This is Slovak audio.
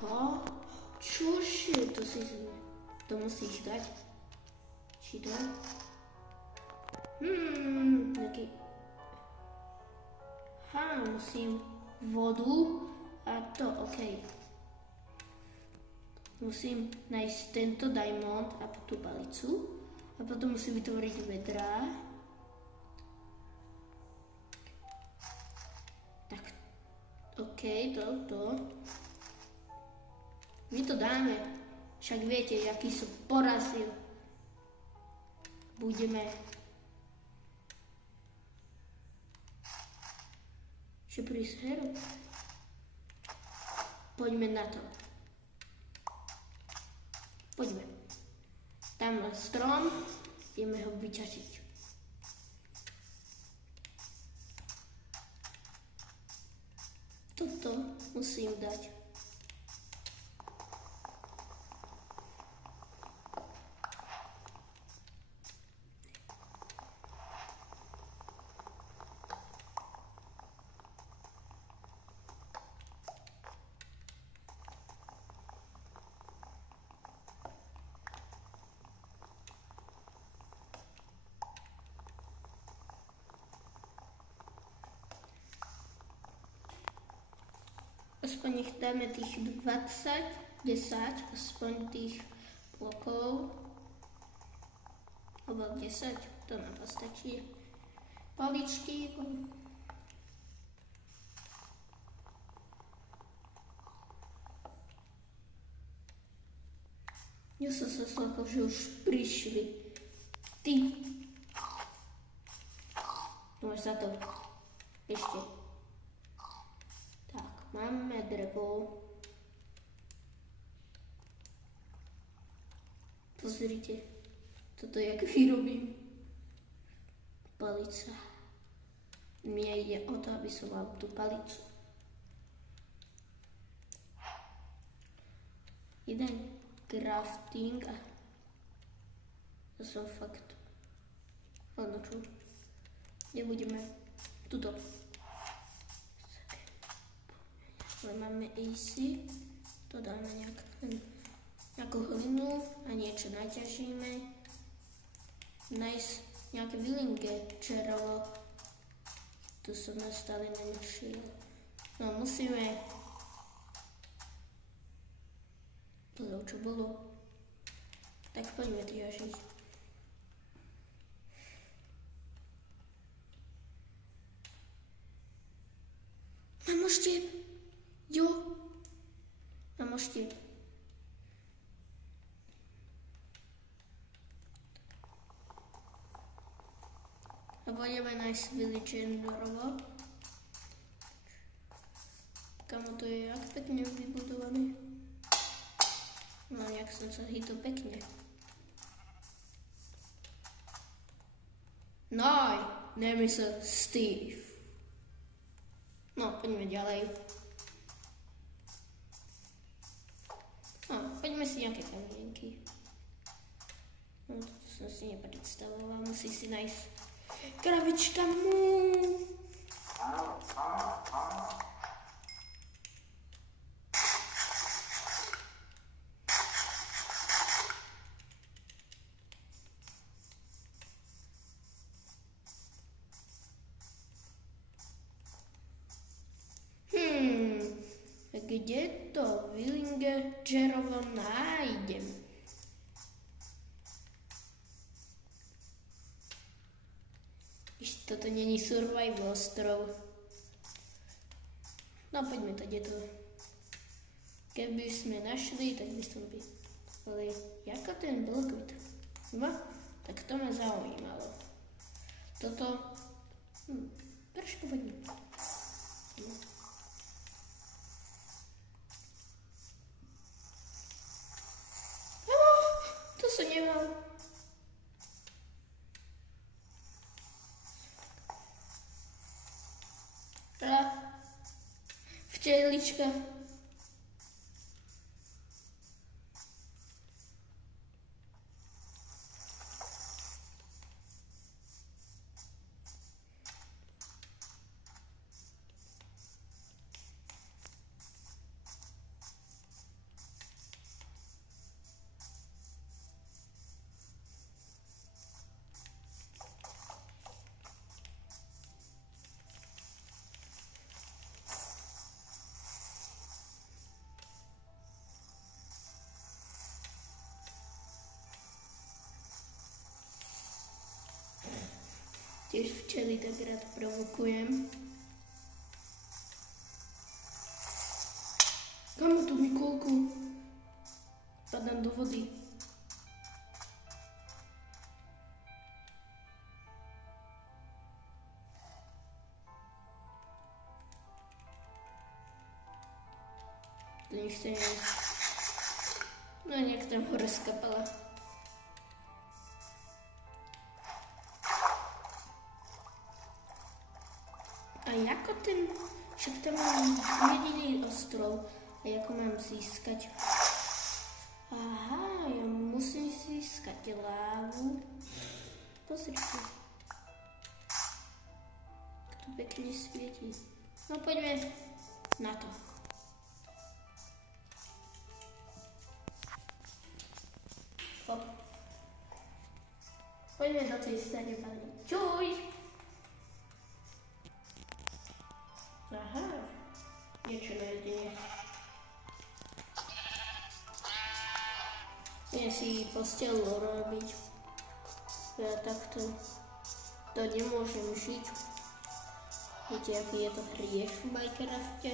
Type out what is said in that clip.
Čo? Čože? To musíš dať. Či to? Taký... musím vodu a to, okej. Musím nájsť tento diamond a tú palicu. A potom musím vytvoriť vedrá. Tak, okej, to. My to dáme. Však viete, aký som porazil. Budeme... Že prísť heru. Poďme na to. Poďme. Tam je strom, ideme ho vyťažiť. Toto musím dať. Aspoň nech dáme tých 10, aspoň tých blokov. Alebo 10, to nám postačí. Paličky. Ja som sa slakal, že už prišli. Ty. Máš za to. Ešte. Máme drevo. Pozrite, toto jak vyrobím. Palica. Mne ide o to, aby som mal tú palicu. Jeden crafting a to som fakt. Áno čo? Nebudeme tuto. Ale máme easy, to dáme nejakú hlinu a niečo naťažíme. Nájsť nejaké villagerovo. Tu som nás stále nenašiel. No musíme... Pozor, čo bolo. Tak poďme ťažiť. Mám oštiep. Jo, mám oštiep. A budeme nájsť villagerovo. Kamo to je jak pekne vybudované. No, nejak som sa hýto pekne. No, name sa Steve. No, poďme ďalej. No, poďme si nejaké kamienky. No, toto som si nepredstavovala. Musí si nájsť kravička mu. Kde to villagerovo nájdem? Toto není survival ostrov. No poďme to, kde to. Keby sme našli, tak by som by... Ale ako ten blok? No, tak to ma zaujímalo. Toto... Trošku poďme. To som nemal. Včelička. včely tak rád provokujem. Kamo tú Mikulku? Padám do vody. To nič to nie je. No nejak tam hore skapala. A jako ten, však tam mám jediný ostrov. A ako mám získať? Aha, ja musím získať lávu. Pozrite. Tak to pekne svietí. No poďme na to. Hop. Poďme do tej strany pani. Čuj! Aha, niečo na jedine. Idem si posteľ robiť. Ja takto to nemôžem žiť. Viete, aký je to hriech v Minecrafte?